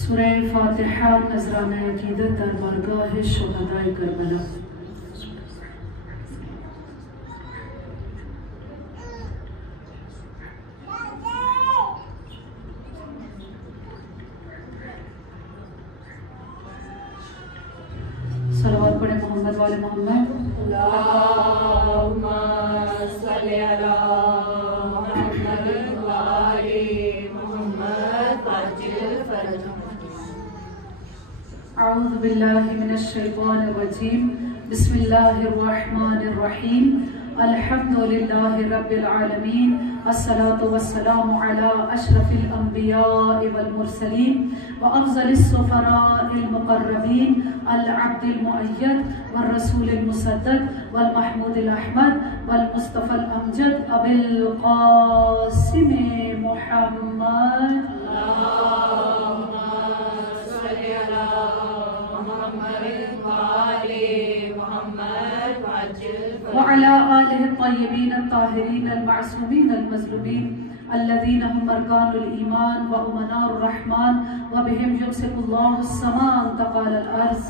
سورہ فاتحہ نذرانہ عقیدت در بارگاہ شہدائے کربلا۔ صلوات پڑھیں محمد والے محمد۔ اللہم صلی علی محمد وآل محمد وعجل فرجهم۔ اعوذ باللہ من الشیطان الرجیم، بسم اللہ الرحمن الرحیم، الحمد للہ رب العالمین، الصلاة والسلام علی اشرف الانبیاء والمرسلین وافضل السفراء المقربین، العبد المؤید والرسول المسدد والمحمود الاحمد والمصطفى الامجد ابی القاسم محمد۔ اللہم صلی علی محمد وآل محمد وعجل فرجهم۔ وعلى آله الطيبين الطاهرين المعصومين المظلومين الذين هم أركان الإيمان وأمناء الرحمن، وبهم يمسك الله السماء أن تقال الأرض،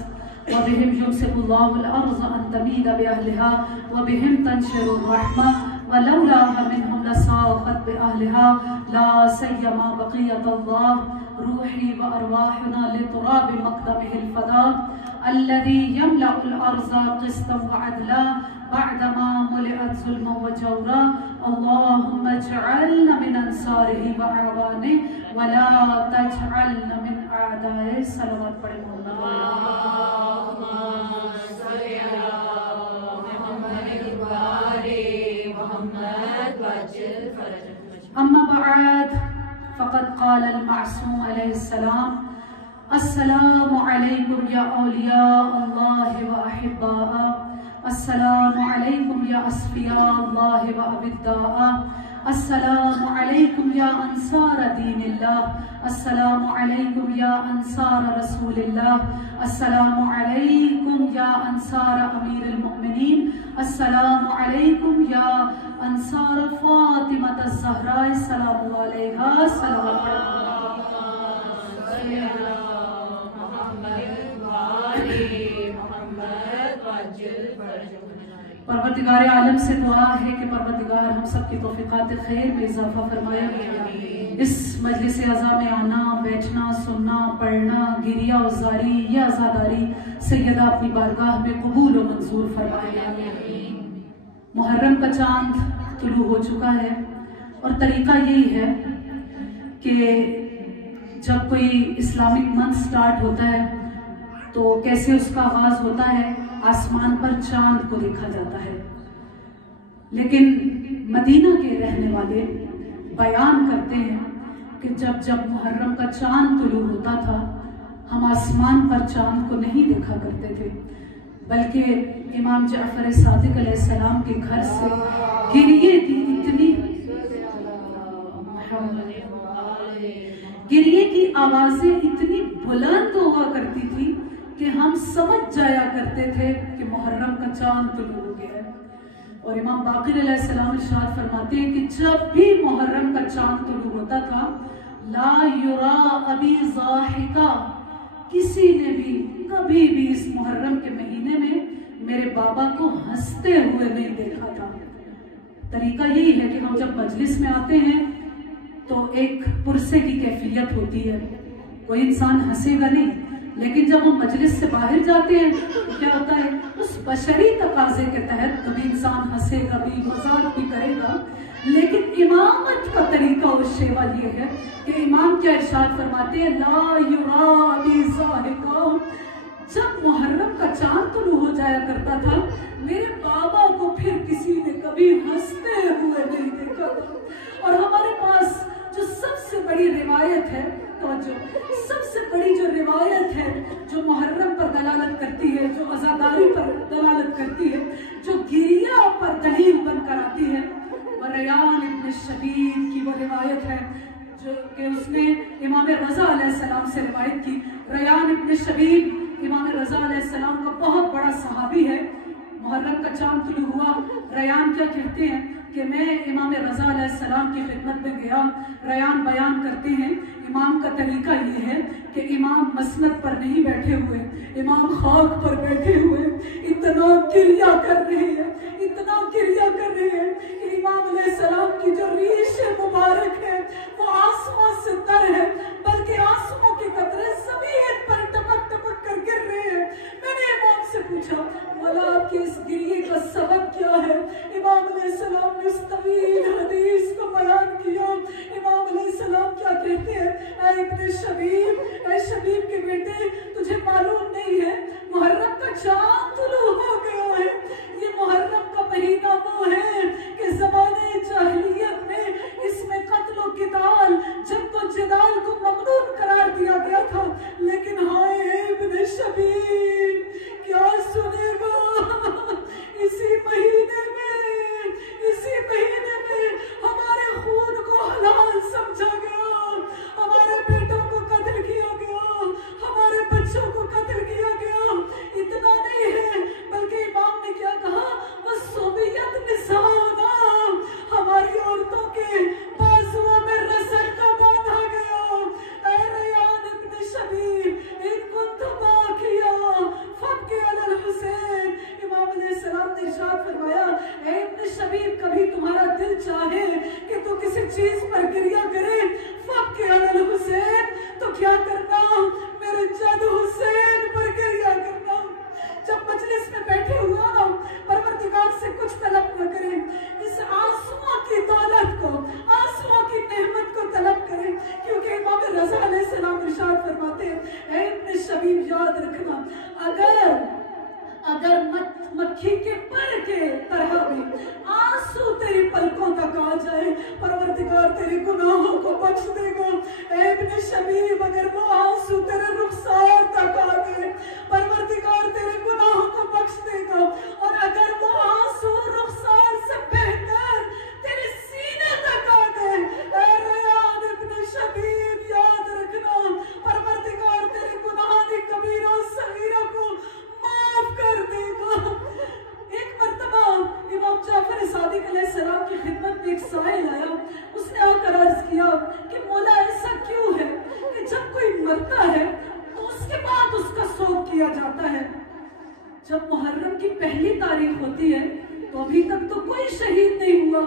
وبهم يمسك الله الأرض أن تميد بأهلها، وبهم تنشر الرحمة، ولولاها منهم لساقت بأهلها، لا سيما بقية الله روحي وأرواحنا لتراب مقدمه الفداء الذي يملأ الأرض قسطا وعدلا بعدما ملئت ظلما وجورا، اللهم اجعلنا من أنصاره وأعوانه ولا تجعلنا من أعدائه۔ صلوات پڑھیں محمد اللہم صلی علی محمد وآل محمد وعجل فرجهم۔ أما بعد فقد قال المعصوم عليه السلام: السلام عليكم يا أولياء الله وأحباءه، السلام عليكم يا أصفياء الله وأبداءه، السلام عليكم يا أنصار دين الله، السلام عليكم يا أنصار رسول الله، السلام عليكم يا أنصار أمير المؤمنين، السلام عليكم يا أنصار فاطمة الزهراء سلام الله عليها۔ صلوات پڑھیں صلی علی محمد وآل محمد وعجل فرجهم۔ پروردگار عالم سے دعا ہے کہ پروردگار ہم سب کی توفیقات خیر میں اضافہ فرمائے۔ اس مجلس عزا میں آنا، بیٹھنا، سننا، پڑھنا، گریہ و زاری یا عزاداری سیدہ اپنی بارگاہ میں قبول و منظور فرمائے۔ محرم کا چاند طلوع ہو چکا ہے، اور طریقہ یہی ہے کہ جب کوئی اسلامک منتھ سٹارٹ ہوتا ہے تو کیسے اس کا آغاز ہوتا ہے، آسمان پر چاند کو دیکھا جاتا ہے۔ لیکن مدینہ کے رہنے والے بیان کرتے ہیں کہ جب محرم کا چاند طلوع ہوتا تھا، ہم آسمان پر چاند کو نہیں دیکھا کرتے تھے، بلکہ امام جعفر صادق علیہ السلام کے گھر سے گریے کی آوازیں اتنی بلند ہوا کرتی تھی کہ ہم سمجھ جایا کرتے تھے کہ محرم کا چاند طلوع ہو گیا ہے۔ اور امام باقر علیہ السلام ارشاد فرماتے ہیں کہ جب بھی محرم کا چاند طلوع ہوتا تھا، لا یرا ابی ضاحکا، کسی نے بھی کبھی بھی اس محرم کے مہینے میں میرے بابا کو ہنستے ہوئے نہیں دیکھا تھا۔ طریقہ یہی ہے کہ ہم جب مجلس میں آتے ہیں تو ایک پرسے کی کیفیت ہوتی ہے، کوئی انسان ہنسے گا نہیں، لیکن جب ہم مجلس سے باہر جاتے ہیں تو کیا ہوتا ہے، اس بشری تقاضے کے تحت کبھی انسان ہنسے گا بھی، مذاق بھی کرے گا، لیکن امامت کا طریقہ اور شیوا یہ ہے کہ امام کیا ارشاد فرماتے ہیں، لا یرا ابی ضاحکا، جب محرم کا چاند طلوع ہو جایا کرتا تھا، میرے بابا کو پھر کسی نے کبھی ہنستے ہوئے نہیں دیکھا تھا۔ اور ہمارے پاس جو سب سے بڑی روایت ہے، سب سے بڑی جو روایت ہے جو محرم پر دلالت کرتی ہے، جو عزاداری پر دلالت کرتی ہے، جو گریہ پر دلیل بن کر آتی ہے، وہ ریان ابن شبیب کی وہ روایت ہے جو کہ اس نے امام رضا علیہ السلام سے روایت کی۔ ریان ابن شبیب امام رضا علیہ السلام کا بہت بڑا صحابی ہے۔ محرم کا چاند طلوع ہوا، ریان کیا کہتے ہیں، کہ میں امام رضا علیہ السلام کی خدمت میں گیا، ریان بیان کرتے ہیں امام کا طریقہ یہ ہے کہ امام مسند پر نہیں بیٹھے ہوئے، امام خاک پر بیٹھے ہوئے اتنا کریا کر رہے ہیں، اتنا کریا کر رہے ہیں کہ امام علیہ السلام کی جو ریش مبارک ہے وہ آسمان سے تر ہے، بلکہ آنسوؤں کے قطرے زمین پر ٹپک ٹپک کر گر رہے ہیں۔ میں نے امام سے پوچھا مولا آپ کے اس گریے کا سبب کیا ہے؟ امام علیہ السلام نے اس طویل حدیث کو بیان کیا۔ امام علیہ السلام کیا کہتے ہیں؟ اے ابن شبیب، اے شبیب کے بیٹے، تجھے معلوم نہیں ہے محرم کا چاند طلوع ہو گیا ہے۔ یہ محرم کا مہینہ وہ ہے کہ زمانے جاہلیت میں اس میں قتل و قتال، جنگ و جدال کو ممنوع قرار دیا گیا تھا، لیکن ہائے ابن شبیب کیا سنے گا، اسی مہینے میں ہمارے خون کو حلال سمجھا گیا، ہمارے بیٹوں کو قتل کیا گیا، ہمارے بچوں کو قتل کیا گیا۔ اتنا نہیں ہے بلکہ امام نے کیا کہا، وہ صوبیت نساؤنا، ہماری عورتوں کے بازوؤں میں رسن باندھا گیا۔ اے ریان ابن شبیب ان کنت باکیا فابکی علی الحسین، امام علیہ السلام نے ارشاد فرمایا اے ابن شبیب کبھی تمہارا دل چاہے کہ تو کسی چیز پر گریہ کرے، فابکی علی الحسین، تو کیا کرنا، میرے جد حسین پر گریہ کرنا۔ جب مجلس میں بیٹھے ہوا پروردگار سے کچھ طلب نہ کریں، اس آنسوؤں کی دولت کو، آنسوؤں کی نعمت کو طلب کریں، کیونکہ امام رضا علیہ السلام ارشاد فرماتے ہیں اے ابن شبیب یاد رکھنا، اگر مکھی کے پر کے طرح بھی آنسو تیری پلکوں تک آ جائے، پروردگار تیرے گناہوں کو بخش دے گا۔ اے ابن شبیب اگر وہ آنسو تیرے رخسار تک آ گئے، پروردگار تیرے گناہوں کو بخش دے گا، اور اگر وہ آنسو رخسار سے بہ کر تیرے سینے تک آ گئے، اے ریان ابن شبیب یاد رکھنا، پروردگار تیرے گناہانی کبیرہ و صغیرہ کو معاف کر دے گا۔ ایک مرتبہ امام جعفر صادق علیہ السلام کی خدمت میں ایک سائل آیا، اس نے آ کر عرض کیا کہ مولا ایسا کیوں ہے کہ جب کوئی مرتا ہے تو اس کے بعد اس کا سوگ کیا جاتا ہے، جب محرم کی پہلی تاریخ ہوتی ہے تو ابھی تک تو کوئی شہید نہیں ہوا،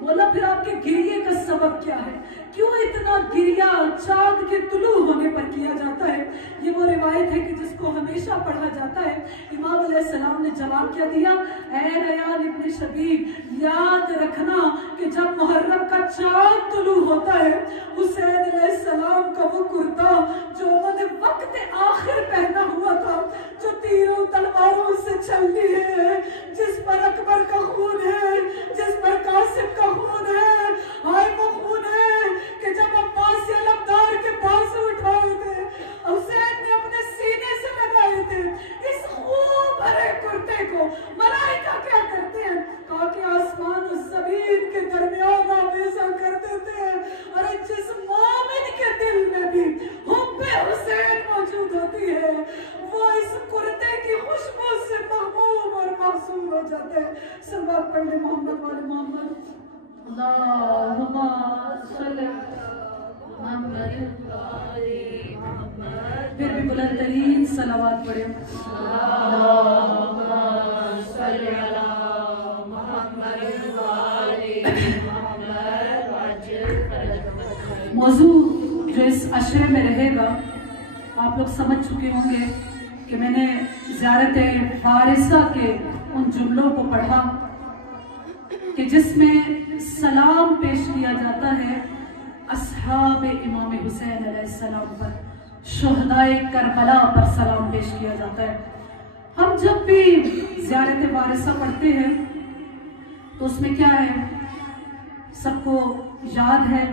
مولا پھر آپ کے گریے کا سبب کیا ہے، کیوں اتنا گریہ چاند کے طلوع ہونے پر کیا جاتا ہے؟ یہ وہ روایت ہے کہ جس کو ہمیشہ پڑھا جاتا ہے۔ امام علیہ السلام نے جواب کیا دیا، اے ریان ابن شبیب یاد رکھنا کہ جب محرم کا چاند طلوع ہوتا ہے، حسین علیہ السلام کا وہ کرتا جو انہوں نے وقت آخر پہنا ہوا تھا، جو تیروں تلواروں سے چھلنی ہے، جس پر اکبر کا خون ہے، جس پر قاسم کا خون ہے، ہائے وہ خون ہے کہ جب عباس علمدار کے بازو اٹھائے تھے، حسین نے اپنے سینے سے لگائے تھے، اس خون بھرے کرتے کو ملائکہ کیا کرتے ہیں؟ کہا کہ آسمان و زمین کے درمیان آویزہ کر دیتے ہیں، اور جس مومن کے دل میں بھی حب حسین موجود ہوتی ہے وہ اس کرتے کی خوشبو سے محبوب اور محسوب ہو جاتے ہیں۔ صلوات پڑھ لیں محمد والے محمد۔ اللہم صلی محمد، پھر بھی بلند ترین صلوات پڑھیں۔ اللہم صلی علی محمد موضوع جو اس عشرے میں رہے گا آپ لوگ سمجھ چکے ہوں گے کہ میں نے زیارت وارثہ کے ان جملوں کو پڑھا کہ جس میں سلام پیش کیا جاتا ہے اصحاب امام حسین علیہ السلام پر، شہدائے کربلا پر سلام پیش کیا جاتا ہے۔ ہم جب بھی زیارت وارثہ پڑھتے ہیں تو اس میں کیا ہے، سب کو یاد ہے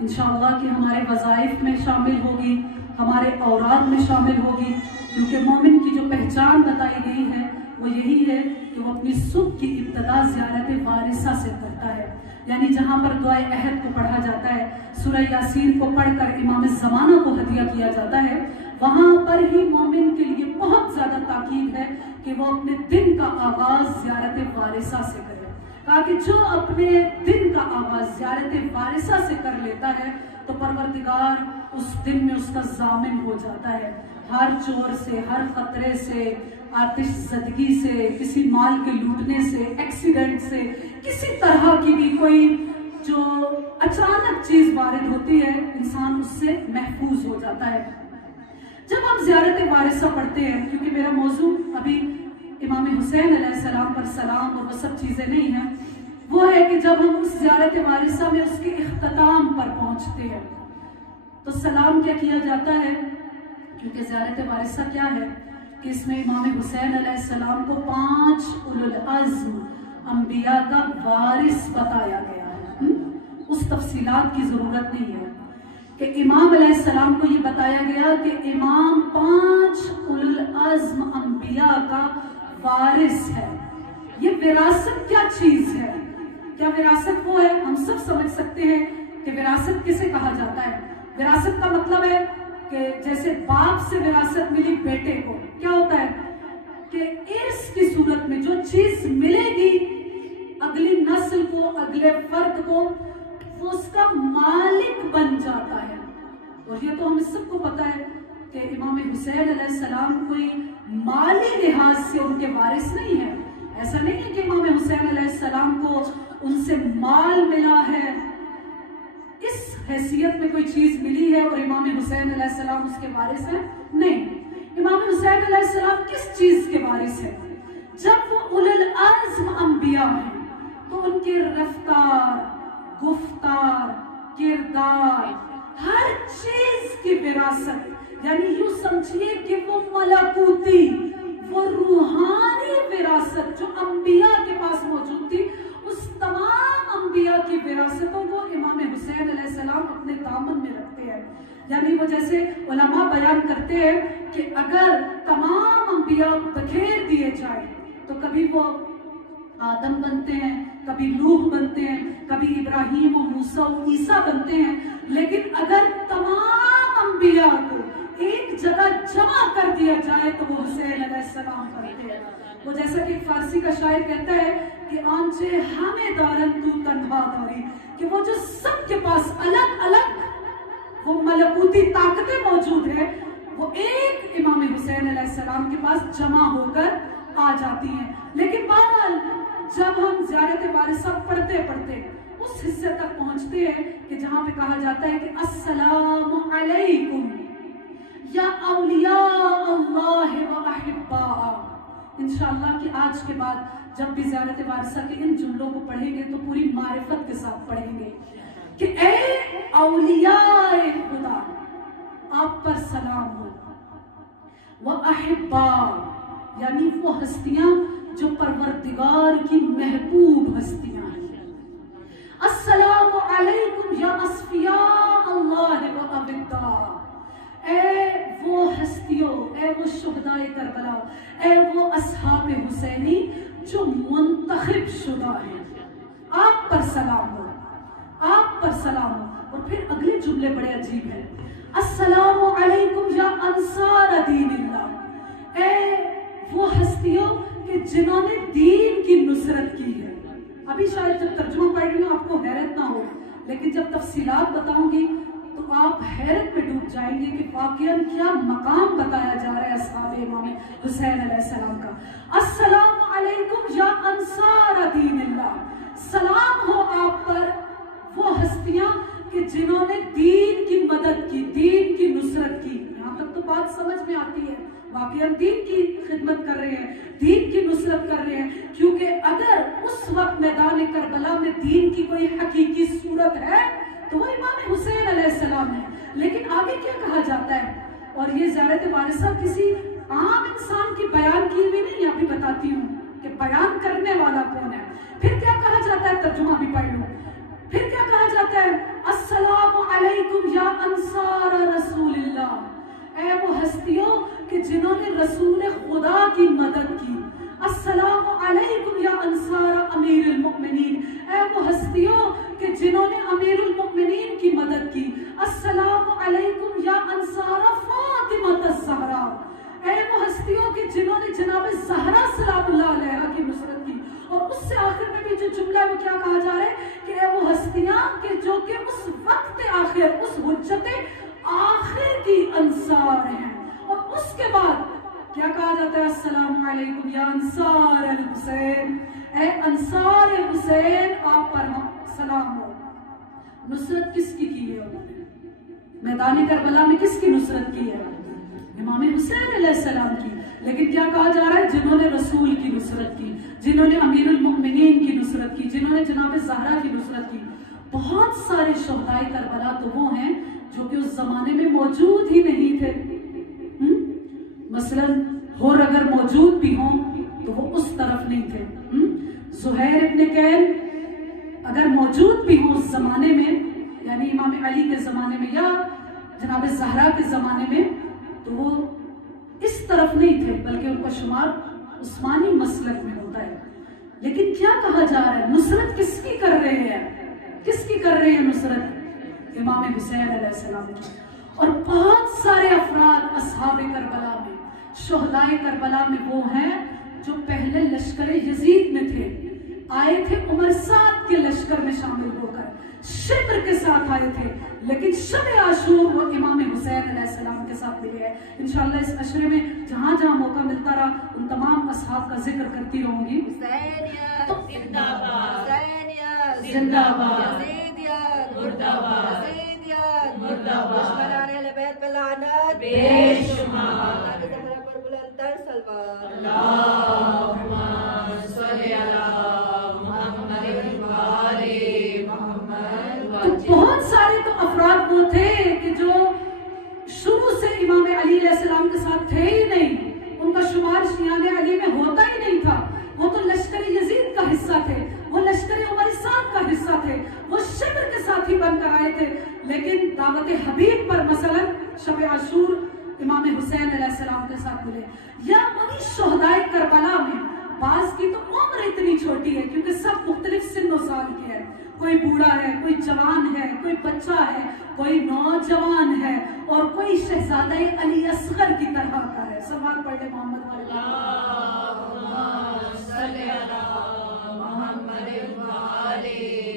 انشاءاللہ کہ ہمارے وظائف میں شامل ہوگی، ہمارے اوراد میں شامل ہوگی، کیونکہ مومن کی جو پہچان بتائی گئی ہے وہ یہی ہے کہ وہ اپنی صبح کی ابتدا زیارت وارثہ سے کرتا ہے، یعنی جہاں پر دعائے عہد کو پڑھا جاتا ہے، سورہ یاسین کو پڑھ کر امام زمانہ کو ہدیہ کیا جاتا ہے، وہاں پر ہی مومن کے لیے بہت زیادہ تاکید ہے کہ وہ اپنے دن کا آغاز زیارت وارثہ سے کرے۔ کہا کہ جو اپنے دن کا آغاز زیارت وارثہ سے کر لیتا ہے تو پروردگار اس دن میں اس کا ضامن ہو جاتا ہے، ہر چور سے، ہر خطرے سے، آتش زدگی سے، کسی مال کے لوٹنے سے، ایکسیڈنٹ سے، کسی طرح کی بھی کوئی جو اچانک چیز وارد ہوتی ہے انسان اس سے محفوظ ہو جاتا ہے۔ جب ہم زیارت وارثہ پڑھتے ہیں، کیونکہ میرا موضوع ابھی امام حسین علیہ السلام پر سلام اور وہ سب چیزیں نہیں ہیں، وہ ہے کہ جب ہم اس زیارت وارثہ میں اس کے اختتام پر پہنچتے ہیں تو سلام کیا کیا جاتا ہے، کیونکہ زیارت وارثہ کیا ہے کہ اس میں امام حسین علیہ السلام کو 5 اولو العزم انبیاء کا وارث بتایا گیا ہے۔ اس تفصیلات کی ضرورت نہیں ہے کہ امام علیہ السلام کو یہ بتایا گیا کہ امام 5 اولو العزم انبیاء کا وارث ہے۔ یہ وراثت کیا چیز ہے؟ کیا وراثت وہ ہے؟ ہم سب سمجھ سکتے ہیں کہ وراثت کسے کہا جاتا ہے۔ وراثت کا مطلب ہے کہ جیسے باپ سے وراثت ملی بیٹے کو، کیا ہوتا ہے کہ ارث کی صورت میں جو چیز ملے گی اگلی نسل کو، اگلے فرد کو، وہ اس کا مالک بن جاتا ہے۔ اور یہ تو ہم سب کو پتا ہے کہ امام حسین علیہ السلام کوئی مالی لحاظ سے ان کے وارث نہیں ہے۔ ایسا نہیں ہے کہ امام حسین علیہ السلام کو ان سے مال ملا ہے، اس حیثیت میں کوئی چیز ملی ہے اور امام حسین علیہ السلام اس کے وارث ہیں، نہیں۔ امام حسین علیہ السلام کس چیز کے وارث ہیں؟ جب وہ اولو العزم انبیاء ہیں تو ان کے رفتار، گفتار، کردار، ہر چیز کی وراثت، یعنی یوں سمجھیے کہ وہ ملکوتی، وہ روحانی وراثت جو انبیاء کے پاس موجود تھی، اس تمام انبیاء کی وراثتوں کو امام حسین علیہ السلام اپنے دامن میں رکھتے ہیں۔ یعنی وہ جیسے علماء بیان کرتے ہیں کہ اگر تمام انبیاء بکھیر دیے جائیں تو کبھی وہ آدم بنتے ہیں، کبھی نوح بنتے ہیں، کبھی ابراہیم و موسیٰ و عیسیٰ بنتے ہیں، لیکن اگر تمام انبیاء کو ایک جگہ جمع کر دیا جائے تو وہ حسین علیہ السلام بنتے ہیں۔ وہ جیسا کہ فارسی کا شاعر کہتا ہے کہ آنچے ہمیں دارن تو تنہا داری، کہ وہ جو سب کے پاس الگ الگ وہ ملکوتی طاقتیں موجود ہیں، وہ ایک امام حسین علیہ السلام کے پاس جمع ہو کر آ جاتی ہیں۔ لیکن بہرحال جب ہم زیارت وارثہ پڑھتے پڑھتے اس حصے تک پہنچتے ہیں کہ جہاں پہ کہا جاتا ہے کہ السلام علیکم یا اولیاء اللہ و احباء، انشاءاللہ کہ آج کے بعد جب بھی زیارت وارثہ کے ان جملوں کو پڑھیں گے تو پوری معرفت کے ساتھ پڑھیں گے کہ اے اولیاء خدا، آپ پر سلام ہو، وَأَحِبَّا، یعنی وہ ہستیاں جو پروردگار کی محبوب ہستیاں ہیں۔ السلام علیکم یا اصفیاء اللہ وَأَبِدَّا، اے وہ ہستیوں، اے وہ شہدائے کربلا، اے وہ اصحاب حسینی جو منتخب شدہ ہیں، آپ پر سلام ہو، آپ پر سلام ہو۔ اور پھر اگلے جملے بڑے عجیب ہیں، السلام علیکم یا انصار دین اللہ، اے وہ ہستیوں کہ جنہوں نے دین کی نصرت کی ہے۔ ابھی شاید جب ترجمہ پڑھ رہی ہوں آپ کو حیرت نہ ہو، لیکن جب تفصیلات بتاؤں گی تو آپ حیرت میں ڈوب جائیں گے کہ واقعاً کیا مقام بتایا جا رہا ہے اصحاب امام حسین علیہ السلام کا۔ السلام علیکم یا انصار دین اللہ، سلام ہو آپ پر وہ ہستیاں کہ جنہوں نے دین کی مدد کی، دین کی نصرت کی۔ یہاں تک تو بات سمجھ میں آتی ہے، واقعاً دین کی خدمت کر رہے ہیں، دین کی نصرت کر رہے ہیں، کیونکہ اگر اس وقت میدان کربلا میں دین کی کوئی حقیقی صورت ہے تو وہ امام حسین علیہ السلام ہے۔ لیکن آگے کیا کہا جاتا ہے، اور یہ زیارت وارثہ کسی عام انسان کی بیان کی ہوئی نہیں، ابھی بتاتی ہوں کہ بیان کرنے والا کون ہے۔ پھر کیا کہا جاتا ہے، ترجمہ بھی پڑھ لوں۔ پھر کیا کہا جاتا ہے، السلام علیکم یا انصار رسول اللہ، اے وہ ہستیوں کہ جنہوں نے رسول خدا کی مدد کی۔ السلام علیکم یا انصار امیر المؤمنین، اے وہ ہستیوں کہ جنہوں نے امیر المؤمنین کی مدد کی۔ السلام علیکم یا انصار فاطمہ الزہرا، اے وہ ہستیوں کہ جنہوں نے جناب زہرا سلام اللہ علیہا کی نصرت کی۔ اور اس سے آخر میں بھی جو جملہ ہے وہ کیا کہا جا رہا ہے کہ اے وہ ہستیاں کہ جو کہ اس وقت آخر، اس حجت آخر کی انصار ہیں. اور اس کے بعد کیا کہا جاتا ہے؟ السلام علیکم یا انصار الحسین، اے انصار حسین آپ پر سلام ہو. نصرت کس کی ہے انہوں نے؟ میدان کربلا میں کس کی نصرت کی ہے؟ امام حسین علیہ السلام کی. لیکن کیا کہا جا رہا ہے؟ جنہوں نے رسول کی نصرت کی، جنہوں نے امیر المؤمنین کی نصرت کی، جنہوں نے جناب زہرا کی نصرت کی. بہت سارے شہدائے کربلا تو وہ ہیں جو کہ اس زمانے میں موجود ہی نہیں تھے. مثلاً اور اگر موجود بھی ہوں تو وہ اس طرف نہیں تھے. زہیر ابن کیل اگر موجود بھی ہوں اس زمانے میں، یعنی امام علی کے زمانے میں یا جناب زہرا کے زمانے میں، تو وہ اس طرف نہیں تھے بلکہ ان کا شمار عثمانی مسلک میں ہوتا ہے. لیکن کیا کہا جا رہا ہے؟ نصرت کس کی کر رہے ہیں؟ کس کی کر رہے ہیں نصرت؟ امام حسین علیہ السلام کی. اور بہت سارے افراد اصحاب کربلا میں، شہدائے کربلا میں وہ ہیں جو پہلے لشکر یزید میں تھے، آئے تھے عمر سعد کے لشکر میں شامل ہو کر، شبر کے ساتھ آئے تھے، لیکن شب عاشور وہ امام حسین علیہ السلام کے ساتھ ملے ہیں. انشاءاللہ اس عشرے میں جہاں جہاں موقع ملتا رہا ان تمام اصحاب کا ذکر کرتی رہوں گی. حسینیت زندہ باد، حسینیت زندہ باد، یزیدیت مردہ باد، یزیدیت مردہ باد، دشمنان اہل بیت پہ لعنت بے شمار. اللہ کی زہرا پر بلند تر سلوات. اللہم صلی علی محمد و آل محمد. تو بہت سارے تو افراد وہ تھے کہ جو شروع سے امام علی علیہ السلام کے ساتھ تھے ہی نہیں، ان کا شمار شیعان علی میں ہوتا ہی نہیں تھا. وہ تو لشکر یزید کا حصہ تھے، وہ لشکر عمر سعد کا حصہ تھے، وہ شبر کے ساتھی بن کر آئے تھے. لیکن دعوت حبیب پر مثلا شب عاشور امام حسین علیہ السلام کے ساتھ ملے. یا انہی شہدائے کربلا میں بعض کی تو عمر اتنی چھوٹی ہے کیونکہ سب مختلف سن و سال کے ہیں، کوئی بوڑھا ہے، کوئی جوان ہے، کوئی بچہ ہے، کوئی نوجوان ہے، اور کوئی شہزادہ علی اصغر کی طرح کا ہے. سوال پڑھ لے محمد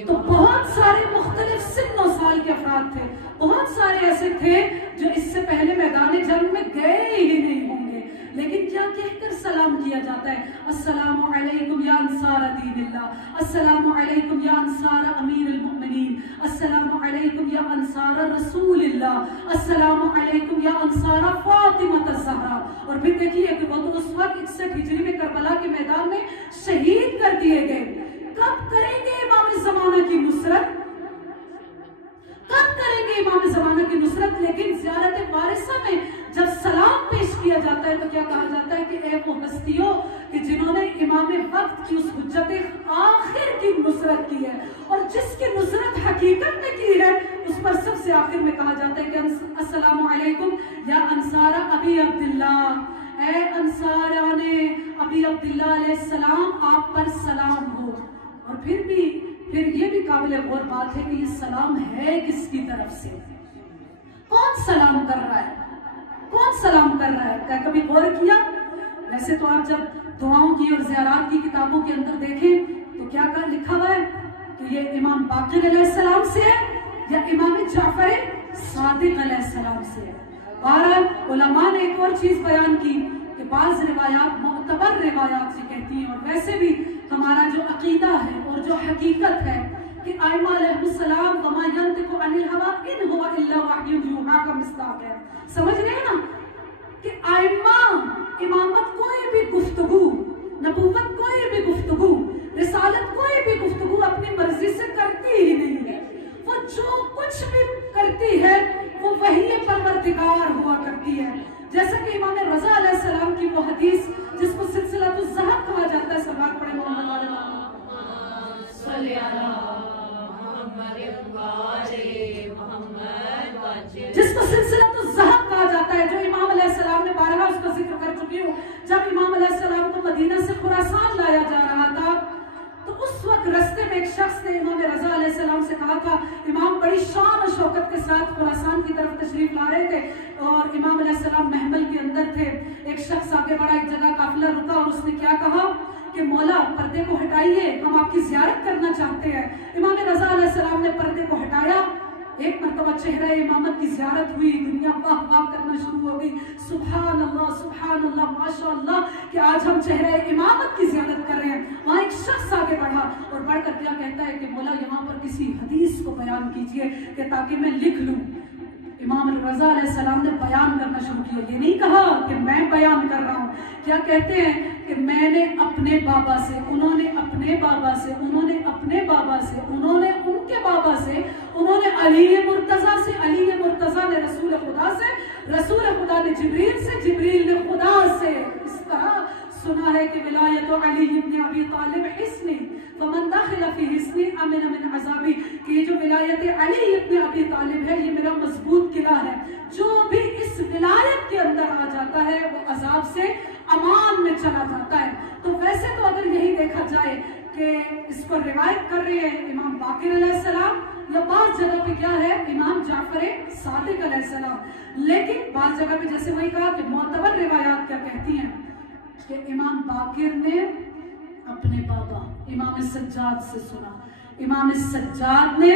تو بہت سارے مختلف سن و سال کے افراد تھے. بہت سارے ایسے تھے جو اس سے پہلے میدان جنگ میں گئے ہی نہیں ہوں گے، لیکن کیا کہہ کر سلام کیا جاتا ہے؟ السلام علیکم یا انصار دین اللہ، السلام علیکم یا انصار امیر المؤمنین، السلام علیکم یا انصار رسول اللہ، السلام علیکم یا انصار فاطمہ الزہرا. اور پھر دیکھیے کہ وہ تو اس وقت 61 ہجری میں کربلا کے میدان میں شہید کر دیے گئے. کب کریں گے امام زمانہ کی نصرت؟ کب کریں گے امام زمانہ کی نصرت؟ لیکن زیارت وارثہ میں جب سلام پیش کیا جاتا ہے تو کیا کہا جاتا ہے کہ اے وہ ہستیوں کہ جنہوں نے امام وقت کی اس حجت آخر کی نصرت کی ہے، اور جس کی نصرت حقیقت میں کی ہے اس پر سب سے آخر میں کہا جاتا ہے کہ السلام علیکم یا انصار ابی عبداللہ، اے انصاران ابی عبداللہ علیہ السلام آپ پر سلام ہو. اور پھر یہ بھی قابل غور بات ہے کہ یہ سلام ہے کس کی طرف سے؟ کون سلام کر رہا ہے؟ کون سلام کر رہا ہے؟ کیا کبھی غور کیا؟ ویسے تو آپ جب دعاؤں کی اور زیارات کی کتابوں کے اندر دیکھیں تو کیا لکھا ہوا ہے کہ یہ امام باقر علیہ السلام سے ہے یا امام جعفر صادق علیہ السلام سے ہے. بہرحال علماء نے ایک اور چیز بیان کی کہ بعض روایات معتبر روایات سے کہتی ہیں، اور ویسے بھی ہمارا جو عقیدہ ہے اور جو حقیقت ہے کہ ائمہ علیہ السلام وما ینطق عن الہوی ان هو الا وحی یوحی کا مصداق ہے. سمجھ رہے ہیں نا کہ ائمہ امامت کوئی بھی گفتگو، نبوت کوئی بھی گفتگو، رسالت کوئی بھی گفتگو اپنی مرضی سے کرتی ہی نہیں ہے. وہ جو کچھ بھی کرتی ہے وہ وحی پروردگار ہوا کرتی ہے. جیسا کہ امام رضا علیہ السلام کی وہ حدیث جس کو سلسلۃ الذہب کہا جاتا ہے، سبحان پڑھے محمد صلی علی محمد، جس کو سلسلۃ الذہب کہا جاتا ہے، جو امام علیہ السلام نے بارہا اس کا ذکر کر چکی ہوں. جب امام علیہ السلام کو مدینہ سے خراسان لایا جا رہا تھا تو اس وقت رستے میں ایک شخص نے امام رضا علیہ السلام سے کہا تھا، امام بڑی شان و شوکت کے ساتھ خراسان کی طرف تشریف لا رہے تھے اور امام علیہ السلام محمل کے اندر تھے. ایک شخص آگے بڑھا، ایک جگہ قافلہ رکا اور اس نے کیا کہا کہ کہ مولا پردے کو ہٹائیے، ہم آپ کی زیارت کرنا چاہتے ہیں۔ امام رضا علیہ السلام نے پردے کو ہٹایا، ایک مرتبہ چہرہ امامت کی زیارت ہوئی، دنیا واہ واہ کرنا شروع ہو گئی، سبحان اللہ ماشاء اللہ کہ آج ہم چہرہ امامت کی زیارت کر رہے ہیں۔ وہاں ایک شخص آگے بڑھا اور بڑھ کر کیا کہتا ہے کہ مولا یہاں پر کسی حدیث کو بیان کیجئے کہ تاکہ میں لکھ لوں۔ امام رضا علیہ السلام نے بیان کرنا شروع کیا، یہ نہیں کہا کہ میں بیان کر رہا ہوں، کیا کہتے ہیں کہ میں نے اپنے بابا سے، انہوں نے اپنے بابا سے، انہوں نے اپنے بابا سے، انہوں نے ان کے بابا سے، انہوں نے علی مرتضیٰ سے، علی مرتضیٰ نے رسول خدا سے، رسول خدا نے جبریل سے، جبریل نے خدا سے۔ اس طرح سنا ہے کہ ولایت علی ابن ابی طالب حصنی فمن داخل فی حصنی امن من عذابی، کہ یہ جو ولایت علی ابن ابی طالب ہے یہ میرا مضبوط قلعہ ہے، جو بھی اس ولایت کے اندر آ جاتا ہے وہ عذاب سے امان میں چلا جاتا ہے۔ تو ویسے تو اگر یہی دیکھا جائے کہ اس کو روایت کر رہے ہیں امام باقر علیہ السلام، یا بعض جگہ پہ کیا ہے امام جعفر صادق علیہ السلام، لیکن بعض جگہ پہ جیسے وہی کہا کہ معتبر روایات کیا کہتی ہیں کہ امام باقر نے اپنے بابا امام سجاد سے سنا، امام سجاد نے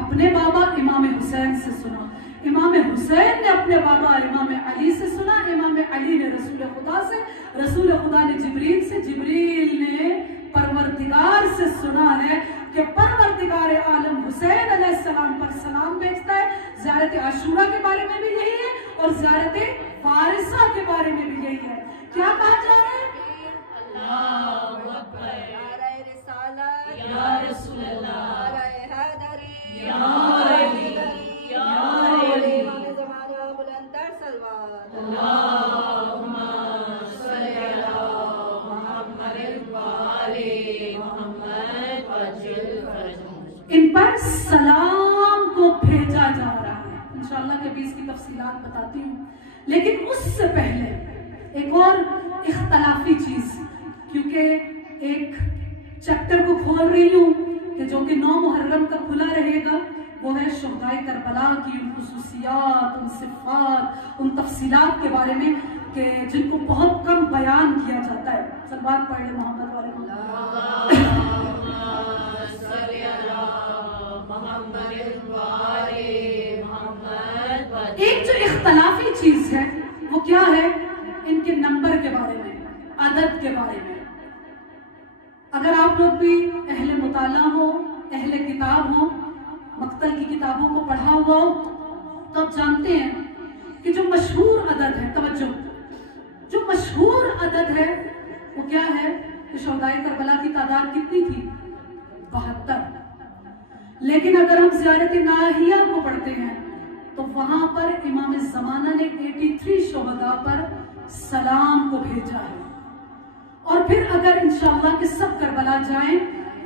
اپنے بابا امام حسین سے سنا، امام حسین نے اپنے بابا امام علی سے سنا، امام علی نے رسول خدا سے، رسول خدا نے جبریل سے، جبریل نے پروردگار سے سنا ہے کہ پروردگار عالم حسین علیہ السلام پر سلام بھیجتا ہے۔ زیارت عاشورہ کے بارے میں بھی یہی ہے اور زیارت فارسہ کے بارے میں بھی یہی ہے۔ کیا کہا جا رہا ہے؟ اللہ اکبر، نعرہ رسالت یا رسول اللہ، نعرہ حیدری یا علی، یا علی، امام زمانہ بلند تر صلوات، اللہم صلی علی محمد وآل محمد وجل فرجہ۔ ان پر سلام کو بھیجا جا رہا ہے، انشاءاللہ کبھی اس کی تفصیلات بتاتی ہوں، لیکن اس سے پہلے ایک اور اختلافی چیز، کیونکہ ایک چیپٹر کو کھول رہی ہوں کہ جو کہ 9 محرم تک کھلا رہے گا، وہ ہے شہدائے کربلا کی ان خصوصیات، ان صفات، ان تفصیلات کے بارے میں کہ جن کو بہت کم بیان کیا جاتا ہے۔ صلوات پڑھ لیں محمد والے ایک جو اختلافی چیز ہے وہ کیا ہے؟ ان کے نمبر کے بارے میں، عدد کے بارے میں۔ اگر آپ لوگ بھی اہل مطالعہ ہو، اہل کتاب ہو، مقتل کی کتابوں کو پڑھا ہوا ہو، تو آپ جانتے ہیں کہ جو مشہور عدد ہے، توجہ، جو مشہور عدد ہے وہ کیا ہے کہ شہدائے کربلا کی تعداد کتنی تھی؟ 72۔ لیکن اگر ہم زیارت ناہیہ کو پڑھتے ہیں تو وہاں پر امام زمانہ نے 83 شہداء پر سلام کو بھیجا ہے۔ اور پھر اگر انشاءاللہ کہ سب کربلا جائیں،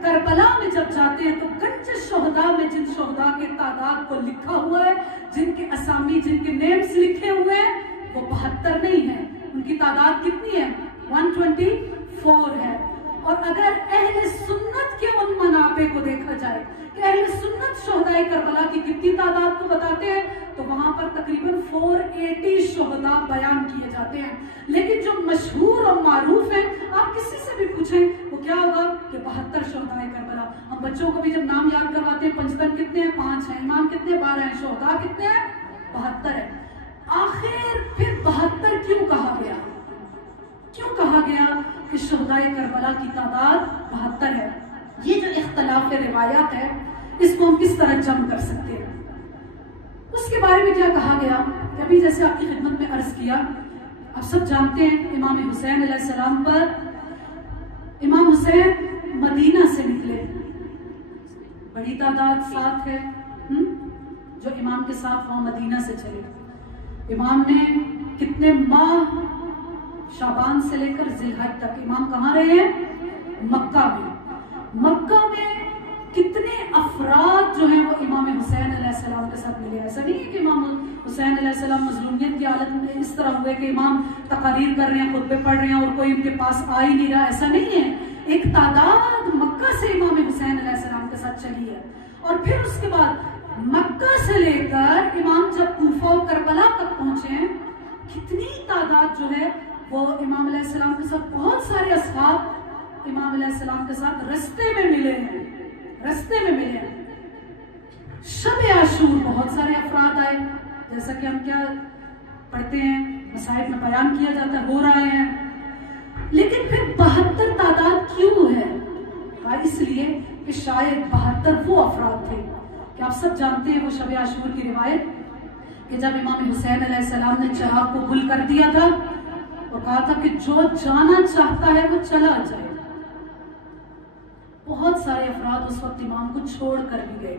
کربلا میں جب جاتے ہیں تو گنج شہداء میں جن شہداء کے تعداد کو لکھا ہوا ہے، جن کے اسامی، جن کے نیمز لکھے ہوئے ہیں، وہ 72 نہیں ہے، ان کی تعداد کتنی ہے؟ 124 ہے۔ اور اگر اہل سنت کے ان منابع کو دیکھا جائے کہ اہل سنت شہدائے کربلا کی کتنی تعداد کو بتاتے ہیں تو وہاں پر تقریباً 480 شہداء بیان کیے جاتے ہیں۔ لیکن جو مشہور اور معروف ہیں، آپ کسی سے بھی پوچھیں وہ کیا ہوگا کہ 72 شہدائے کربلا۔ ہم بچوں کو بھی جب نام یاد کرواتے ہیں، پنجتن کتنے ہیں؟ 5 ہیں، امام کتنے؟ 12 ہیں، شہداء کتنے ہیں؟ 72 ہیں۔ آخر پھر 72 کیوں کہا گیا؟ کیوں کہا گیا کہ شہدائے کربلا کی تعداد 72 ہے؟ یہ جو اختلاف روایات ہے اس کو ہم کس طرح جمع کر سکتے ہیں؟ اس کے بارے میں کیا کہا گیا؟ ابھی جیسے آپ کی خدمت میں عرض کیا، آپ سب جانتے ہیں امام حسین علیہ السلام پر، امام حسین مدینہ سے نکلے، بڑی تعداد 7 ہے جو امام کے ساتھ وہاں مدینہ سے چلے۔ امام نے کتنے ماہ، شعبان سے لے کر ذی الحج تک امام کہاں رہے ہیں؟ مکہ میں۔ مکہ میں کتنے افراد جو ہیں وہ امام حسین علیہ السلام کے ساتھ ملے؟ ایسا نہیں ہے کہ امام حسین علیہ السلام مظلومیت کی حالت میں اس طرح ہوئے کہ امام تقاریر کر رہے ہیں، خطبے پڑھ رہے ہیں اور کوئی ان کے پاس آ ہی نہیں رہا، ایسا نہیں ہے۔ ایک تعداد مکہ سے امام حسین علیہ السلام کے ساتھ چلی ہے، اور پھر اس کے بعد مکہ سے لے کر امام جب کوفہ و کربلا تک پہنچے، کتنی تعداد جو ہے وہ امام علیہ السلام کے ساتھ بہت سارے اصحاب امام علیہ السلام کے ساتھ رستے میں ملے ہیں. شب عاشور بہت سارے افراد آئے، جیسا کہ ہم کیا پڑھتے ہیں مصائب میں بیان کیا جاتا ہے، ہو رہے ہیں. لیکن پھر 72 تعداد کیوں ہے؟ اس لیے کہ شاید 72 وہ افراد تھے کہ آپ سب جانتے ہیں وہ شب عاشور کی روایت کہ جب امام حسین علیہ السلام نے چراغ کو گل کر دیا تھا اور کہا تھا کہ جو جانا چاہتا ہے وہ چلا جائے. بہت سارے افراد اس وقت امام کو چھوڑ کر بھی گئے.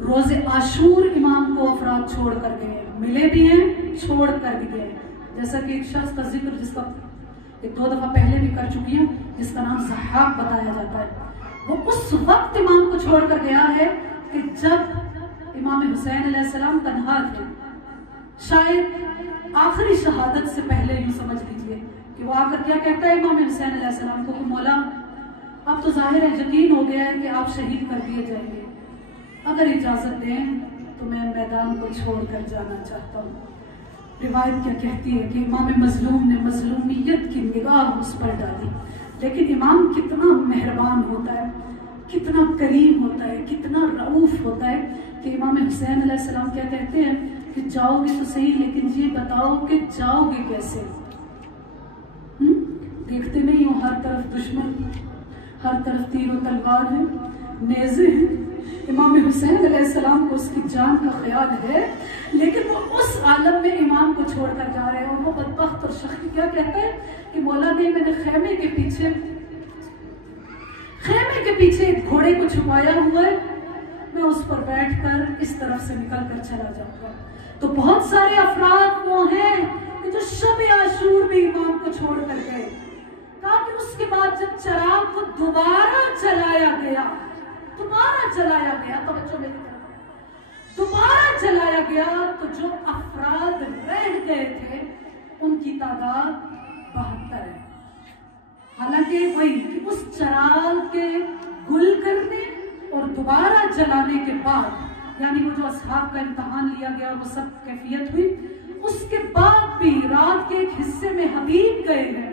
روز عاشور امام کو افراد چھوڑ کر گئے، ملے بھی ہیں چھوڑ کر بھی گئے. جیسا کہ ایک شخص کا ذکر جس کا ایک 2 دفعہ پہلے بھی کر چکی ہوں، جس کا نام ضحاک بتایا جاتا ہے، وہ اس وقت امام کو چھوڑ کر گیا ہے کہ جب امام حسین علیہ السلام تنہا تھے. شاید آخری شہادت سے پہلے یوں سمجھ لیجئے کہ وہ آ کر کیا کہتا ہے امام حسین علیہ السلام کو کہ مولا اب تو ظاہر ہے یقین ہو گیا ہے کہ آپ شہید کر دیے جائیں گے، اگر اجازت دیں تو میں میدان کو چھوڑ کر جانا چاہتا ہوں. روایت کیا کہتی ہے کہ امام مظلوم نے مظلومیت کی نگاہ اس پر ڈالی. لیکن امام کتنا مہربان ہوتا ہے، کتنا کریم ہوتا ہے، کتنا رعوف ہوتا ہے کہ امام حسین علیہ السلام کیا کہتے ہیں کہ جاؤ گے تو صحیح، لیکن یہ بتاؤ کہ جاؤ گے کیسے. دیکھتے نہیں ہو ہر طرف دشمن، ہر طرف تیر و تلوار ہے، نیزے ہیں. امام حسین علیہ السلام کو اس کی جان کا خیال ہے، لیکن وہ اس عالم میں امام کو چھوڑ کر جا رہے ہیں. اور وہ بدبخت اور شخص کیا کہتا ہے کہ مولا نے میں نے خیمے کے پیچھے ایک گھوڑے کو چھپایا ہوا ہے، میں اس پر بیٹھ کر اس طرف سے نکل کر چلا جاؤں گا. تو بہت سارے افراد وہ ہیں کہ جو شب عاشور میں امام کو چھوڑ کر گئے. تاکہ اس کے بعد جب چراغ کو دوبارہ جلایا گیا، توجہ میری طرف، دوبارہ جلایا گیا تو جو افراد رہ گئے تھے ان کی تعداد 72 ہے. حالانکہ وہی کہ اس چراغ کے گل کرنے اور دوبارہ جلانے کے بعد، یعنی وہ جو اصحاب کا امتحان لیا گیا اور وہ سب کیفیت ہوئی، اس کے بعد بھی رات کے ایک حصے میں حبیب گئے ہیں.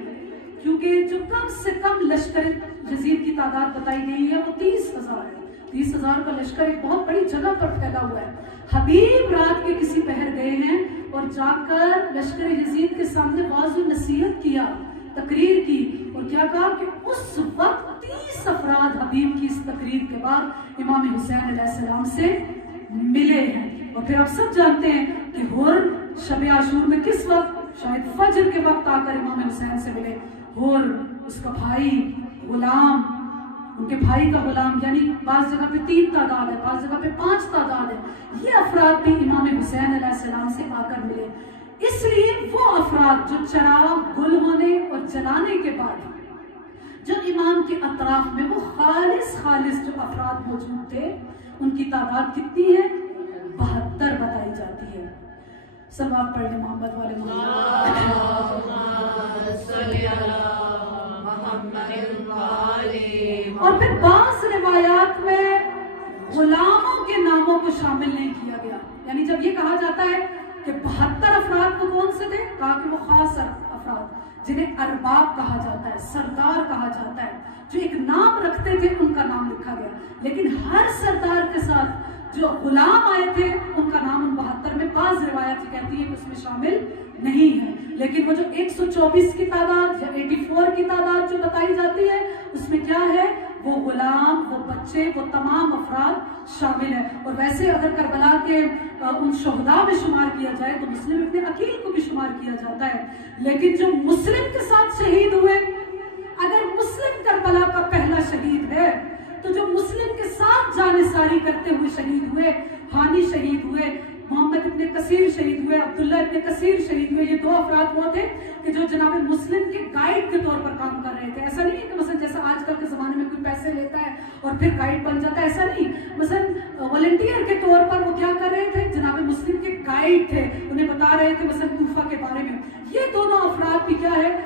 کیونکہ جو کم سے کم لشکر یزید کی تعداد بتائی گئی ہے وہ 30,000 ہے. 30,000 کا لشکر ایک بہت بڑی جگہ پر پھیلا ہوا ہے. حبیب رات کے کسی پہر گئے ہیں اور جا کر لشکر یزید کے سامنے واضح نصیحت کیا، تقریر کی، اور کیا کہا کہ اس وقت 30 افراد حبیب کی اس تقریر کے بعد امام حسین علیہ السلام سے ملے ہیں. اور پھر آپ سب جانتے ہیں کہ ہور شب عاشور میں کس وقت، شاید فجر کے وقت آ کر امام حسین سے ملے. ہور اس کا بھائی، غلام، ان کے بھائی کا غلام، یعنی بعض جگہ پہ 3 تعداد ہے، بعض جگہ پہ 5 تعداد ہے. یہ افراد بھی امام حسین علیہ السلام سے آ کر ملے. اس لیے وہ افراد جو چراغ گل ہونے اور جلانے کے بعد جو امام کے اطراف میں وہ خالص جو افراد موجود تھے، ان کی تعداد کتنی ہے؟ 72 بتائی جاتی ہے. صلوات پڑھ لیں محمد والے اور پھر بعض روایات میں غلاموں کے ناموں کو شامل نہیں کیا گیا. یعنی جب یہ کہا جاتا ہے کہ 72 افراد کو کون سے تھے، کہا کہ وہ خاص افراد جنہیں ارباب کہا جاتا ہے، سردار کہا جاتا ہے، جو ایک نام رکھتے تھے ان کا نام لکھا گیا. لیکن ہر سردار کے ساتھ جو غلام آئے تھے ان کا نام ان 72 میں بعض روایات کہتی ہے کہ اس میں شامل نہیں ہے. لیکن وہ جو 124 کی تعداد یا 84 کی تعداد جو بتائی جاتی ہے اس میں کیا ہے، وہ غلام، وہ بچے، وہ تمام افراد شامل ہیں. اور ویسے اگر کربلا کے ان شہداء میں شمار کیا جائے تو مسلم ابن عقیل کو بھی شمار کیا جاتا ہے. لیکن جو مسلم کے ساتھ شہید ہوئے، اگر مسلم کربلا کا پہلا شہید ہے تو جو مسلم کے ساتھ جانثاری کرتے ہوئے شہید ہوئے، ہانی شہید ہوئے، محمد ابن کثیر شہید ہوئے، عبداللہ ابن کثیر شہید ہوئے، یہ 2 افراد وہ تھے کہ جو جناب مسلم کے گائیڈ کے طور پر کام کر رہے تھے. ایسا نہیں ہے کہ مثلا جیسا آج کل کے زمانے میں کوئی پیسے لیتا ہے اور پھر گائیڈ بن جاتا ہے، ایسا نہیں. مثلا والنٹیئر کے طور پر وہ کیا کر رہے تھے، جناب مسلم کے گائیڈ تھے، انہیں بتا رہے تھے مثلا کوفہ کے بارے میں. یہ دونوں افراد بھی کیا ہے،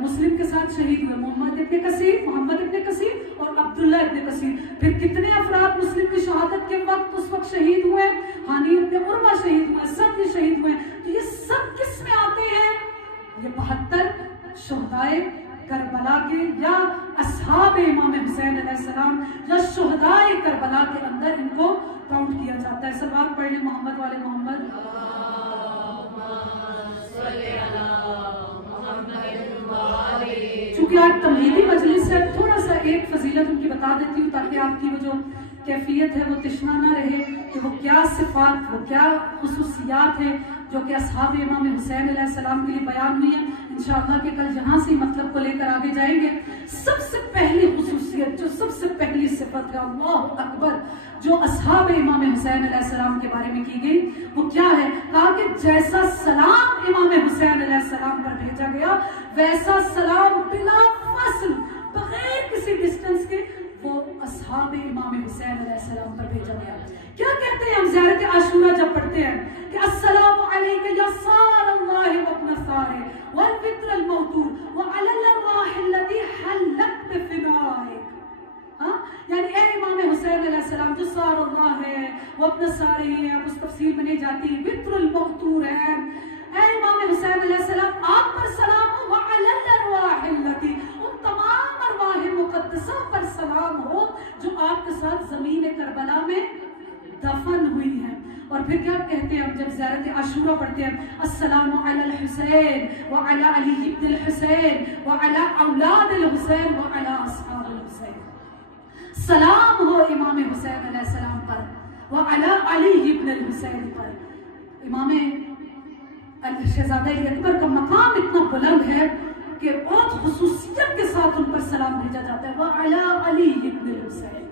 مسلم کے ساتھ شہید ہوئے، محمد ابن کثیر اور عبداللہ ابن کثیر. پھر کتنے افراد مسلم کی شہادت کے وقت اس وقت شہید ہوئے، ہانی ابن عروہ شہید ہوئے، سب یہ شہید ہوئے. تو یہ سب کس میں آتے ہیں؟ یہ 72 شہدائے کربلا کے یا اصحاب امام حسین علیہ السلام یا شہدائے کربلا کے اندر ان کو کاؤنٹ کیا جاتا ہے. صلوات پڑھ لیں محمد والے محمد. چونکہ آج تمہیدی مجلس ہے تھوڑا سا ایک فضیلت ان کی بتا دیتی ہوں تاکہ آپ کی وہ جو کیفیت ہے وہ تشنا نہ رہے کہ وہ کیا صفات وہ کیا خصوصیات ہے جو کہ اصحاب امام حسین علیہ السلام کے لیے بیان ہوئی ہے. انشاءاللہ کہ کل یہاں سے مطلب کو لے کر آگے جائیں گے. سب سے پہلی خصوصیت جو سب سے پہلی صفت ہے اللہ اکبر جو اصحاب امام حسین علیہ السلام کے بارے میں کی گئی وہ کیا ہے؟ کہا کہ جیسا سلام امام حسین علیہ السلام پر بھیجا گیا ویسا سلام بلا فاصل بغیر کسی ڈسٹنس کے وہ اصحاب امام حسین علیہ السلام پر بھیجا گیا. کیا کہتے ہیں ہم زیارت عاشورہ جب پڑھتے ہیں کہ السلام علیک یا سار اللہ وابن ثارے والفطر الموتور وعلی الارواح التي حلت بفنائک. یعنی اے امام حسین علیہ السلام جو سار اللہ ہے وہ اپنا سارے ہیں اب اس تفسیر میں نہیں جاتی وطر الموتور ہے. اے امام حسین علیہ السلام آپ پر سلام ہو وعلی الارواح التي ان تمام ارواح مقدسہ پر سلام ہو جو آپ کے ساتھ زمین کربلا میں دفن ہوئی ہیں. اور پھر کیا کہتے ہیں ہم جب زیارت عاشورہ پڑھتے ہیں السلام علی الحسین وعلی علی ابن الحسین وعلی اولاد الحسین وعلی اصحاب الحسین. سلام ہو امام حسین علیہ السلام پر وعلی علی ابن الحسین پر. امام شہزادہ علی اکبر کا مقام اتنا بلند ہے کہ بہت خصوصیت کے ساتھ ان پر سلام بھیجا جاتا ہے وعلی علی ابن الحسین.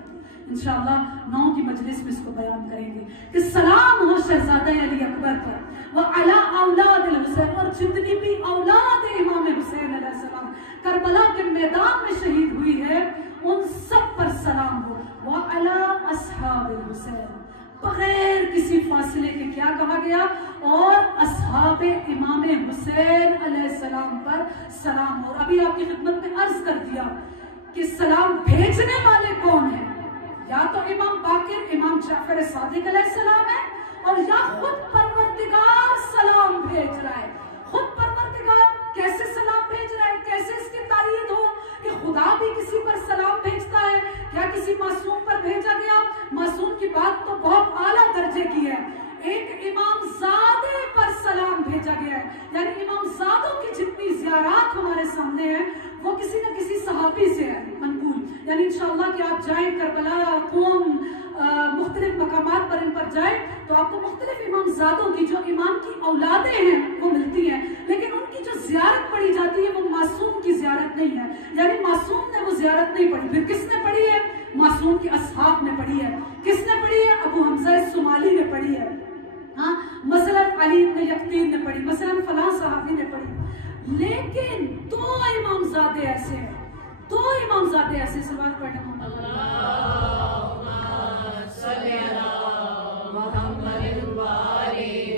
انشاءاللہ 9 کی مجلس میں اس کو بیان کریں گے کہ سلام ہو شہزادہ علی اکبر پر وعلی اولاد الحسین اور جتنی بھی اولاد امام حسین علیہ السلام کربلا کے میدان میں شہید ہوئی ہے ان سب پر سلام ہو وعلی اصحاب الحسین بغیر کسی فاصلے کے کیا کہا گیا اور اصحاب امام حسین علیہ السلام پر سلام ہو. اور ابھی آپ کی خدمت میں عرض کر دیا کہ سلام بھیجنے والے کون ہیں؟ یا تو امام باقر امام جعفر صادق علیہ السلام ہے اور یا خود پروردگار سلام بھیج رہا ہے. خود پروردگار کیسے سلام بھیج رہا ہے؟ کیسے اس کی تائید ہو کہ خدا بھی کسی پر سلام بھیجتا ہے؟ کیا کسی معصوم پر بھیجا گیا؟ معصوم کی بات تو بہت اعلیٰ درجے کی ہے. ایک امام زادے پر سلام بھیجا گیا ہے. یعنی امام زادوں کی جتنی زیارات ہمارے سامنے ہیں وہ کسی نہ کسی صحابی سے ہے منقول. یعنی انشاءاللہ کہ آپ جائیں کربلا قوم مختلف مقامات پر ان پر جائیں تو آپ کو مختلف امام زادوں کی جو امام کی اولادیں ہیں وہ ملتی ہیں لیکن ان کی جو زیارت پڑھی جاتی ہے وہ معصوم کی زیارت نہیں ہے. یعنی معصوم نے وہ زیارت نہیں پڑھی. پھر کس نے پڑھی ہے؟ معصوم کی اصحاب نے پڑھی ہے. کس نے پڑھی ہے؟ ابو حمزہ الصومالی نے پڑھی ہے. ہاں مثلا علی بن یقطین نے پڑھی مثلا فلاں صحابی نے پڑھی. لیکن 2 امام زادے ایسے ہیں 2 امام زادے ایسے سوال پڑھنے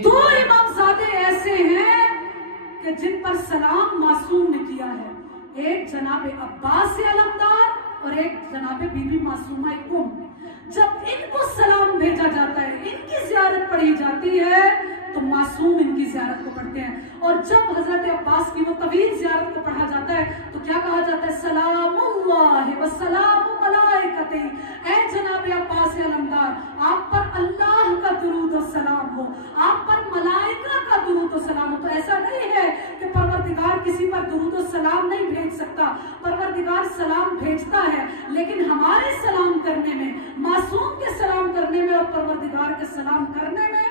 دو امام زادے ایسے ہیں کہ جن پر سلام معصوم نے کیا ہے. ایک جناب عباس علمدار اور ایک جناب بی بی معصومہ قم. جب ان کو سلام بھیجا جاتا ہے ان کی زیارت پڑھی جاتی ہے تو معصوم ان کی زیارت کو پڑھتے ہیں. اور جب حضرت عباس کی وہ طویل زیارت کو پڑھا جاتا ہے تو کیا کہا جاتا ہے؟ سلام اللہ و سلام ملائکتہ. اے جناب عباس علمدار آپ پر اللہ کا درود و سلام ہو آپ پر ملائکہ کا درود و سلام ہو. تو ایسا نہیں ہے کہ پروردگار کسی پر درود و سلام نہیں بھیج سکتا. پروردگار سلام بھیجتا ہے لیکن ہمارے سلام کرنے میں معصوم کے سلام کرنے میں اور پروردگار کے سلام کرنے میں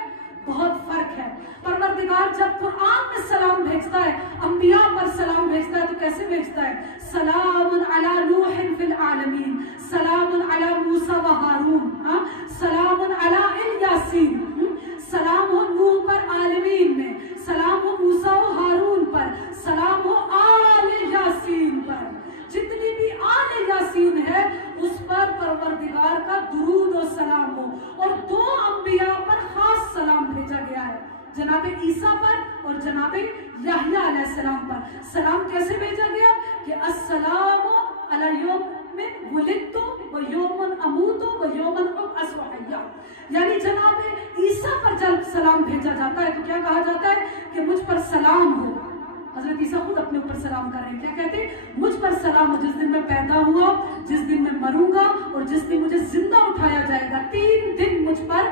بہت فرق ہے. پروردگار جب قرآن میں سلام بھیجتا ہے انبیاء پر سلام بھیجتا ہے تو کیسے بھیجتا ہے؟ سلام علی نوح فی العالمین سلام علی موسیٰ و ہارون سلام علی الیاسین. سلام ہو نوح پر عالمین میں سلام ہو موسیٰ و ہارون پر سلام ہو آل یاسین پر. جتنی بھی آل یاسین ہے اس پر پروردگار کا درود و سلام ہو. اور 2 انبیاء پر خاص سلام بھیجا گیا ہے جناب عیسیٰ پر اور جناب یحییٰ علیہ السلام پر. سلام کیسے بھیجا گیا کہ السلام علی یوم ولدت و یوم اموت و یوم ابعث حیا. یعنی جناب عیسیٰ پر جب سلام بھیجا جاتا ہے تو کیا کہا جاتا ہے کہ مجھ پر سلام ہو حضرت عیسیٰ خود اپنے اوپر سلام کر رہے ہیں. کیا کہتے ہیں؟ مجھ پر سلام ہو جس دن میں پیدا ہوا, جس دن میں مروں گا اور جس دن مجھے زندہ اٹھایا جائے گا, 3 دن مجھ پر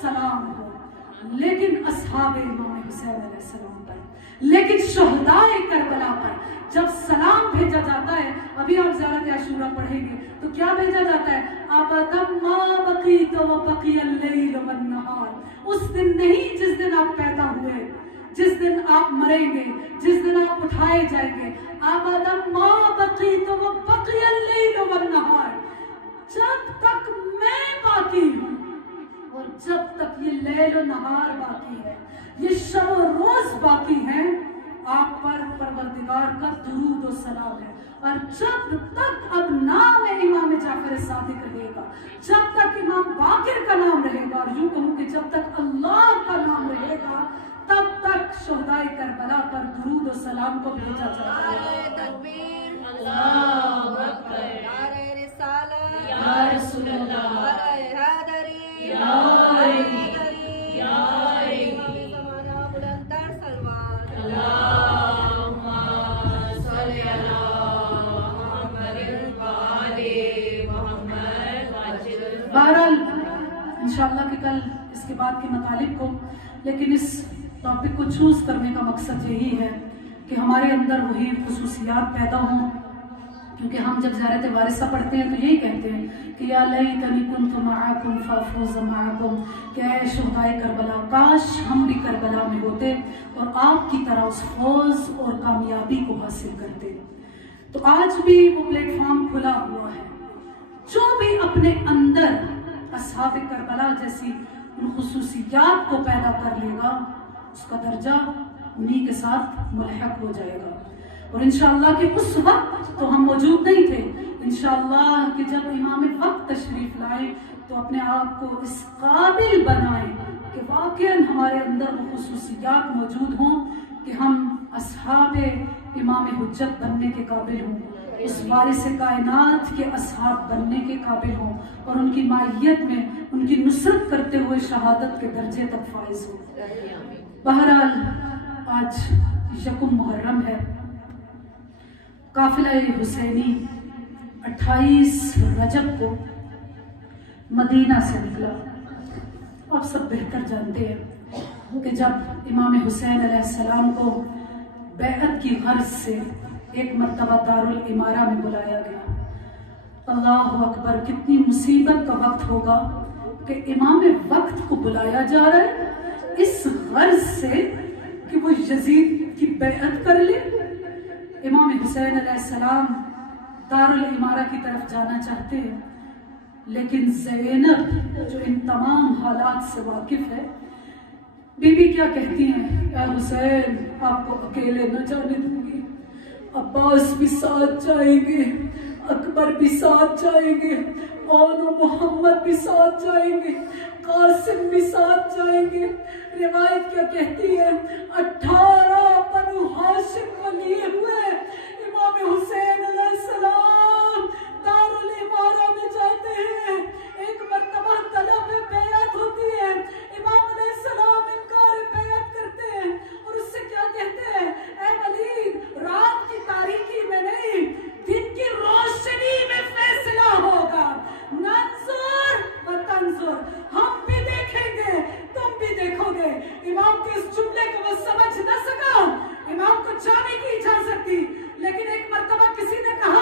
سلام ہو. لیکن اصحاب امام حسین علیہ السلام پر, لیکن شہدائے کربلا پر جب سلام بھیجا جاتا ہے, ابھی آپ زیارت عاشورہ پڑھیں گے تو کیا بھیجا جاتا ہے؟ ابدا ما بقیت وبقی اللیل والنہار. اس دن نہیں جس دن آپ پیدا ہوئے, جس دن آپ مریں گے, جس دن آپ اٹھائے جائیں گے. ابدا ما بقیت وبقی اللیل والنہار, جب تک میں باقی ہوں اور جب تک یہ لیل و نہار باقی ہے, یہ شب و روز باقی ہیں, آپ پر پروردگار کا درود و سلام ہے. اور جب تک اب نام امام جعفر صادق رہے گا, جب تک امام باقر کا نام رہے گا, اور یوں کہوں کہ جب تک اللہ کا نام رہے گا, تب تک شہدائے کربلا پر درود و سلام کو بھیجا جاتا ہے. نعرہ تکبیر, اللہ اکبر. نعرہ رسالت, یا رسول اللہ. نعرہ حیدری, یا علی, یا علی. امام زمانہ بلندتر صلوات. اللہم صلی علی محمد وآل محمد وعجل. بہرحال انشاءاللہ کہ کل اس کے بعد کے مطالب کو, لیکن اس ٹاپک کو چوز کرنے کا مقصد یہی ہے کہ ہمارے اندر وہی خصوصیات پیدا ہوں. کیونکہ ہم جب زیارت وارثہ پڑھتے ہیں تو یہی کہتے ہیں کہ یا لیتنی کنت معکم فافوز معکم, کہ اے شہدائے کربلا, کاش ہم بھی کربلا میں ہوتے اور آپ کی طرح اس فوز اور کامیابی کو حاصل کرتے. تو آج بھی وہ پلیٹ فارم کھلا ہوا ہے. جو بھی اپنے اندر اصحاب کربلا جیسی ان خصوصیات کو پیدا کر لے گا, اس کا درجہ انہی کے ساتھ ملحق ہو جائے گا. اور انشاءاللہ کہ اس وقت تو ہم موجود نہیں تھے, انشاءاللہ کہ جب امام وقت تشریف لائے تو اپنے آپ کو اس قابل بنائیں کہ واقعاً ہمارے اندر وہ خصوصیات موجود ہوں کہ ہم اصحاب امام حجت بننے کے قابل ہوں, اس وارث کائنات کے اصحاب بننے کے قابل ہوں, اور ان کی معیت میں ان کی نصرت کرتے ہوئے شہادت کے درجے تک فائز ہوں. بہرحال آج یکم محرم ہے, قافلہ حسینی 28 رجب کو مدینہ سے نکلا. آپ سب بہتر جانتے ہیں کہ جب امام حسین علیہ السلام کو بیعت کی غرض سے ایک مرتبہ دارالامارہ میں بلایا گیا, اللہ اکبر, کتنی مصیبت کا وقت ہوگا کہ امام وقت کو بلایا جا رہا ہے اس غرض سے کہ وہ یزید کی بیعت کر لے. امام حسین علیہ السلام دارالامارہ کی طرف جانا چاہتے ہیں, لیکن زینب جو ان تمام حالات سے واقف ہے, بی بی کیا کہتی ہیں, اے حسین آپ کو اکیلے نہ جانے دوں گی, عباس بھی ساتھ جائیں گے, اکبر بھی ساتھ جائیں گے, اور محمد بھی ساتھ جائیں گے, قاسم بھی ساتھ جائیں گے. روایت کیا کہتی ہے, 18 بنو ہاشم کو لیے ہوئے امام حسین علیہ السلام دارالامارہ میں جاتے ہیں. ایک مرتبہ طلب بیعت ہوتی ہے, امام علیہ السلام انکار بیعت کرتے ہیں اور اس سے کیا کہتے ہیں, اے ولید رات کی تاریکی میں نہیں, دن کی روشنی میں فیصلہ ہوگا. ننظر و تنظر, ہم بھی دیکھیں گے تم بھی دیکھو گے. امام کے اس جملے کو وہ سمجھ نہ سکا, امام کو جانے کی اجازت دی, لیکن ایک مرتبہ کسی نے کہا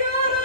11